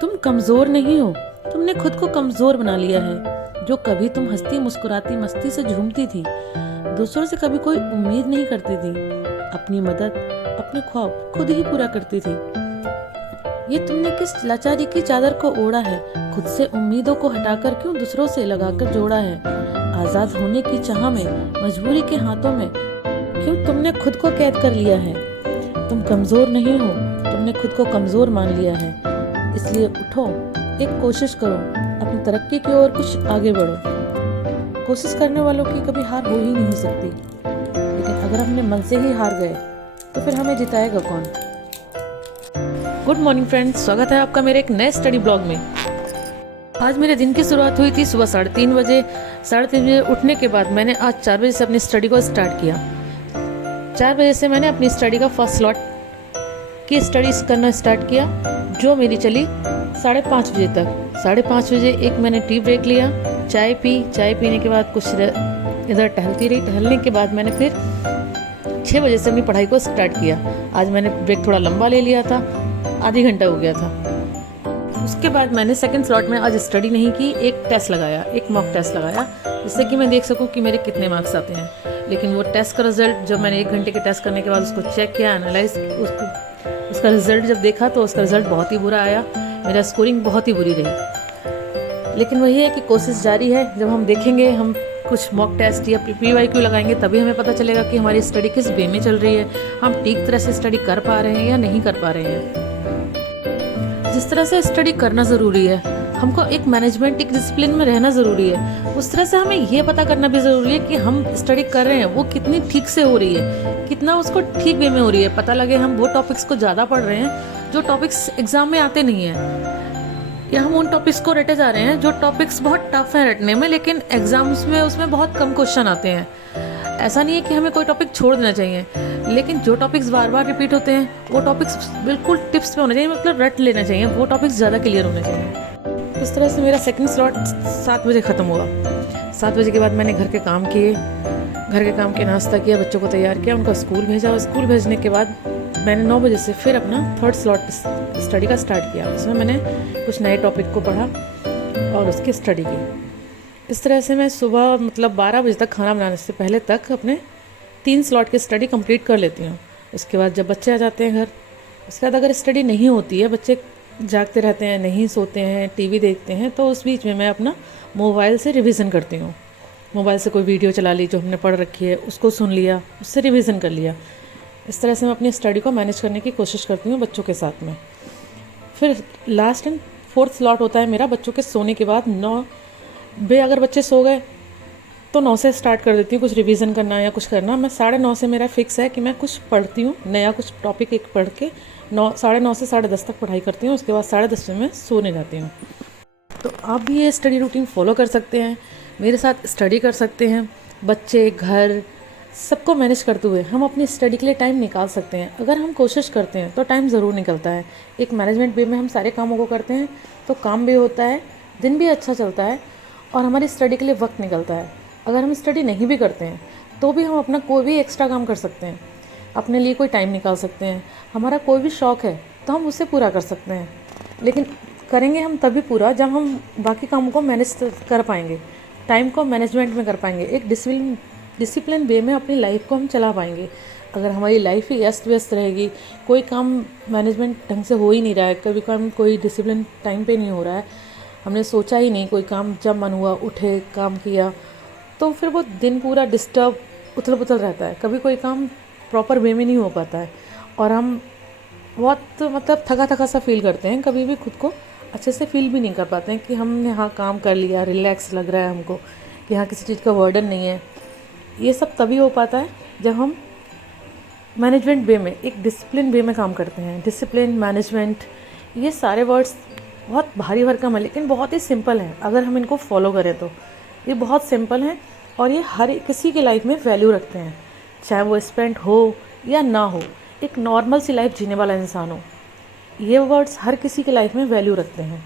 तुम कमज़ोर नहीं हो, तुमने खुद को कमज़ोर बना लिया है। जो कभी तुम हंसती मुस्कुराती मस्ती से झूमती थी, दूसरों से कभी कोई उम्मीद नहीं करती थी, अपनी मदद अपने ख्वाब खुद ही पूरा करती थी। ये तुमने किस लाचारी की चादर को ओढ़ा है, खुद से उम्मीदों को हटाकर क्यों दूसरों से लगाकर जोड़ा है। आज़ाद होने की चाह में, मजबूरी के हाथों में क्यों तुमने खुद को कैद कर लिया है। तुम कमज़ोर नहीं हो, तुमने खुद को कमज़ोर मान लिया है। इसलिए उठो, एक कोशिश करो, अपनी तरक्की की ओर कुछ आगे बढ़ो। कोशिश करने वालों की कभी हार हो ही नहीं सकती, लेकिन अगर अपने मन से ही हार गए तो फिर हमें जिताएगा कौन। गुड मॉर्निंग फ्रेंड्स, स्वागत है आपका मेरे एक नए स्टडी ब्लॉग में। आज मेरे दिन की शुरुआत हुई थी सुबह 3:30 बजे। 3:30 बजे उठने के बाद मैंने आज 4 बजे से अपनी स्टडी को स्टार्ट किया। 4 बजे से मैंने अपनी स्टडी का फर्स्ट स्लॉट की स्टडीज करना स्टार्ट किया, जो मेरी चली 5:30 बजे तक। 5:30 बजे एक मैंने टी ब्रेक लिया, चाय पीने के बाद कुछ इधर टहलती रही। टहलने के बाद मैंने फिर 6 बजे से अपनी पढ़ाई को स्टार्ट किया। आज मैंने ब्रेक थोड़ा लंबा ले लिया था, आधी घंटा हो गया था। उसके बाद मैंने सेकंड स्लॉट में आज स्टडी नहीं की, एक टेस्ट लगाया, एक मॉक टेस्ट लगाया, जिससे कि मैं देख सकूं कि मेरे कितने मार्क्स आते हैं। लेकिन वो टेस्ट का रिजल्ट जब मैंने 1 घंटे के टेस्ट करने के बाद उसको चेक किया, एनालाइज, उसका रिजल्ट जब देखा तो उसका रिजल्ट बहुत ही बुरा आया। मेरा स्कोरिंग बहुत ही बुरी रही। लेकिन वही है कि कोशिश जारी है। जब हम देखेंगे, हम कुछ मॉक टेस्ट या PYQ लगाएंगे, तभी हमें पता चलेगा कि हमारी स्टडी किस वे में चल रही है, हम ठीक तरह से स्टडी कर पा रहे हैं या नहीं कर पा रहे हैं। जिस तरह से स्टडी करना ज़रूरी है, हमको एक मैनेजमेंट, एक डिसिप्लिन में रहना ज़रूरी है, उस तरह से हमें ये पता करना भी ज़रूरी है कि हम स्टडी कर रहे हैं वो कितनी ठीक से हो रही है, कितना उसको ठीक वे में हो रही है। पता लगे हम वो टॉपिक्स को ज़्यादा पढ़ रहे हैं जो टॉपिक्स एग्ज़ाम में आते नहीं हैं, या हम उन टॉपिक्स को रटे जा रहे हैं जो टॉपिक्स बहुत टफ हैं रटने में, लेकिन एग्ज़ाम्स में उसमें बहुत कम क्वेश्चन आते हैं। ऐसा नहीं है कि हमें कोई टॉपिक छोड़ देना चाहिए, लेकिन जो टॉपिक्स बार बार रिपीट होते हैं वो टॉपिक्स बिल्कुल टिप्स पे होने चाहिए, मतलब रट लेना चाहिए, वो टॉपिक्स ज़्यादा क्लियर होने चाहिए। इस तरह से मेरा सेकंड स्लॉट 7 बजे ख़त्म हुआ। 7 बजे के बाद मैंने घर के काम किए, घर के काम के नाश्ता किया, बच्चों को तैयार किया, उनको स्कूल भेजा। स्कूल भेजने के बाद मैंने 9 बजे से फिर अपना थर्ड स्लॉट स्टडी का स्टार्ट किया। इसमें मैंने कुछ नए टॉपिक को पढ़ा और उसकी स्टडी की। इस तरह से मैं सुबह मतलब 12 बजे तक, खाना बनाने से पहले तक, अपने 3 स्लॉट की स्टडी कंप्लीट कर लेती हूँ। उसके बाद जब बच्चे आ जाते हैं घर, उसके बाद अगर स्टडी नहीं होती है, बच्चे जागते रहते हैं, नहीं सोते हैं, टीवी देखते हैं, तो उस बीच में मैं अपना मोबाइल से रिवीजन करती हूँ। मोबाइल से कोई वीडियो चला ली जो हमने पढ़ रखी है, उसको सुन लिया, उससे रिवीजन कर लिया। इस तरह से मैं अपनी स्टडी को मैनेज करने की कोशिश करती हूँ बच्चों के साथ में। फिर लास्ट एंड फोर्थ स्लॉट होता है मेरा बच्चों के सोने के बाद। 9 बजे अगर बच्चे सो गए तो 9 से स्टार्ट कर देती हूँ कुछ रिवीजन करना या कुछ करना। मैं 9:30 से मेरा फिक्स है कि मैं कुछ पढ़ती हूँ, नया कुछ टॉपिक एक पढ़ के 9:30 से 10:30 तक पढ़ाई करती हूँ। उसके बाद 10:30 में मैं सोने जाती हूँ। तो आप भी ये स्टडी रूटीन फॉलो कर सकते हैं, मेरे साथ स्टडी कर सकते हैं। बच्चे, घर, सबको मैनेज करते हुए हम अपनी स्टडी के लिए टाइम निकाल सकते हैं। अगर हम कोशिश करते हैं तो टाइम ज़रूर निकलता है। एक मैनेजमेंट वे में हम सारे कामों को करते हैं तो काम भी होता है, दिन भी अच्छा चलता है और हमारी स्टडी के लिए वक्त निकलता है। अगर हम स्टडी नहीं भी करते हैं तो भी हम अपना कोई भी एक्स्ट्रा काम कर सकते हैं, अपने लिए कोई टाइम निकाल सकते हैं। हमारा कोई भी शौक़ है तो हम उसे पूरा कर सकते हैं, लेकिन करेंगे हम तभी पूरा जब हम बाकी कामों को मैनेज कर पाएंगे, टाइम को मैनेजमेंट में कर पाएंगे, एक डिसिप्लिन वे में अपनी लाइफ को हम चला पाएंगे। अगर हमारी लाइफ ही अस्त व्यस्त रहेगी, कोई काम मैनेजमेंट ढंग से हो ही नहीं रहा है, कभी काम कोई डिसिप्लिन टाइम पे नहीं हो रहा है, हमने सोचा ही नहीं, कोई काम जब मन हुआ उठे काम किया, तो फिर वो दिन पूरा डिस्टर्ब, उथल पुथल रहता है। कभी कोई काम प्रॉपर वे में नहीं हो पाता है और हम बहुत मतलब थका सा फील करते हैं। कभी भी खुद को अच्छे से फील भी नहीं कर पाते हैं कि हमने हाँ काम कर लिया, रिलैक्स लग रहा है हमको, कि हाँ किसी चीज़ का बर्डन नहीं है। ये सब तभी हो पाता है जब हम मैनेजमेंट वे में, एक डिसिप्लिन वे में काम करते हैं। डिसिप्लिन, मैनेजमेंट, ये सारे वर्ड्स बहुत भारी भरकम है, लेकिन बहुत ही सिंपल है। अगर हम इनको फॉलो करें तो ये बहुत सिंपल हैं और ये हर किसी की लाइफ में वैल्यू रखते हैं, चाहे वो स्टूडेंट हो या ना हो, एक नॉर्मल सी लाइफ जीने वाला इंसान हो। ये वर्ड्स हर किसी की लाइफ में वैल्यू रखते हैं।